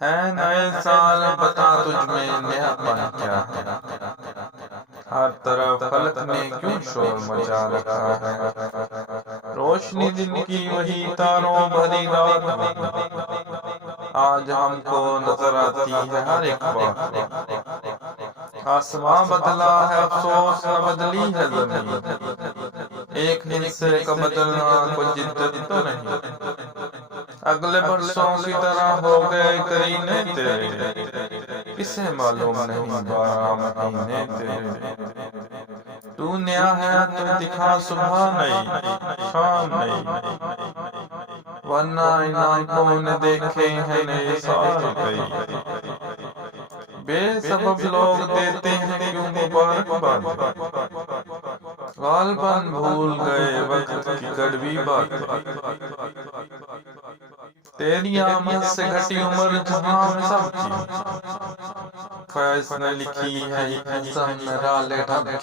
ऐ नए साल बता तुझ में नयापन क्या है। हर तरफ फलक ने क्यों शोर मचा रखा है। रोशनी दिन की वही तारों भरी रात में आज हमको नजर आती है हर एक बात। आसमां बदला है अफसोस न बदली है जमीन। एक हिस्से का बदलना कोई जिद्दत तो नहीं। अगले बरसों की तरह हो गए करीने तेरे, किसे मालूम नहीं 12 महीने तेरे। तू नया है तो दिखा सुबह नई शाम नई, वरना इन आंखों ने देखे हैं नए साल कई। बेसबब लोग देते हैं क्यों मुबारकबाद, गालबन भूल गए वक्त की कड़वी बात। तेरी आमद से घटी उम्र जहां में सबकी, फैज ने लिखी है ये कसम मेरा ले ढकी।